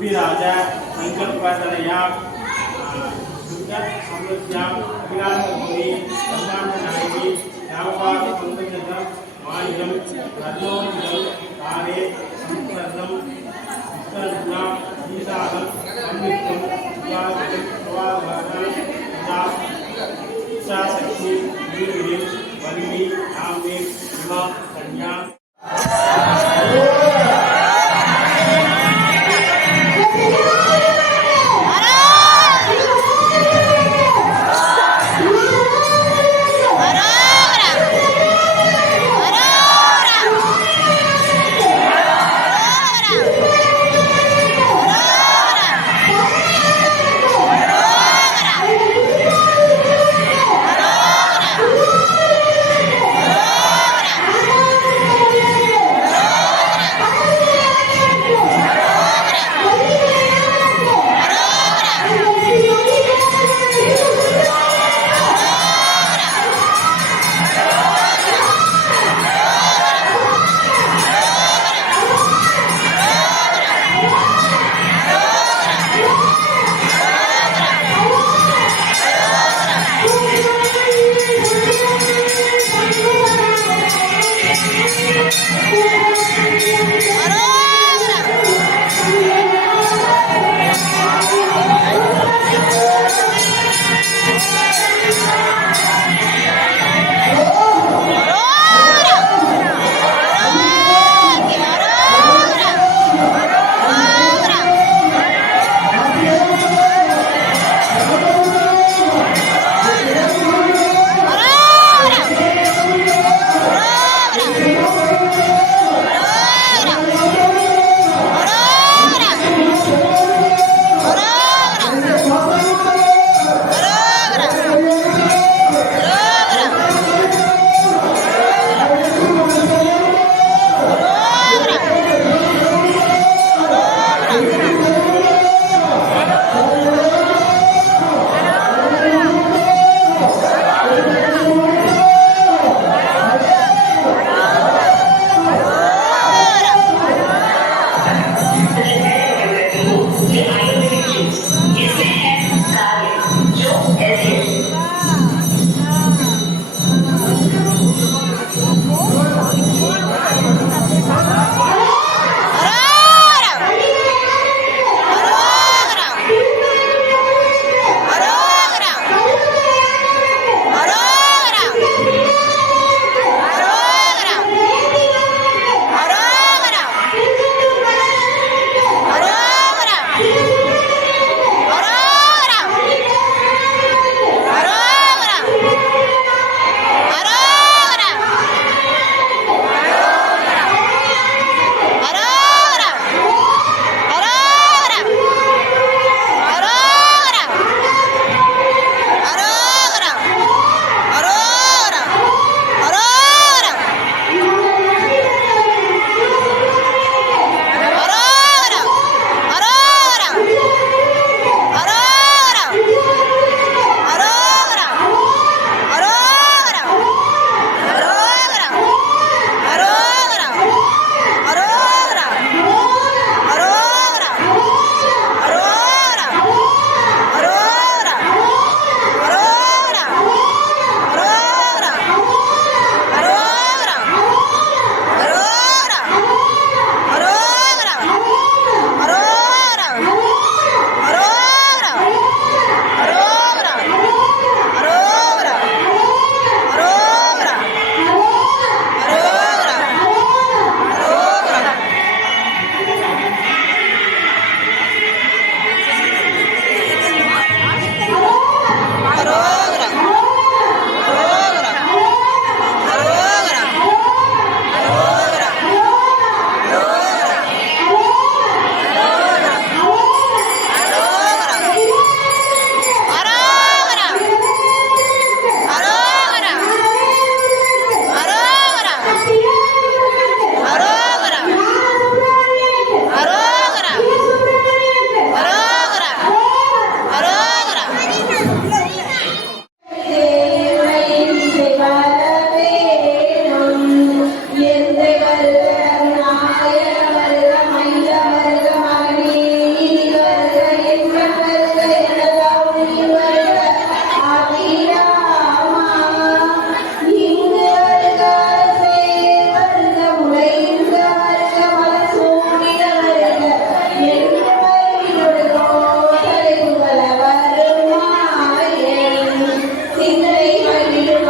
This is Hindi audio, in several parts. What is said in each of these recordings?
पृथ्वीराज संकल्पतनया समृद्ध्यां अभिलाषगौरी ब्रह्माण्डनायिनी यावपाद पंकजत मायं रत्नोजितं काले संस्कृतं विष्णुना ईशानं संयुक्तं विवादं प्रवादनं तथा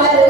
Hallelujah.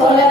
Hola.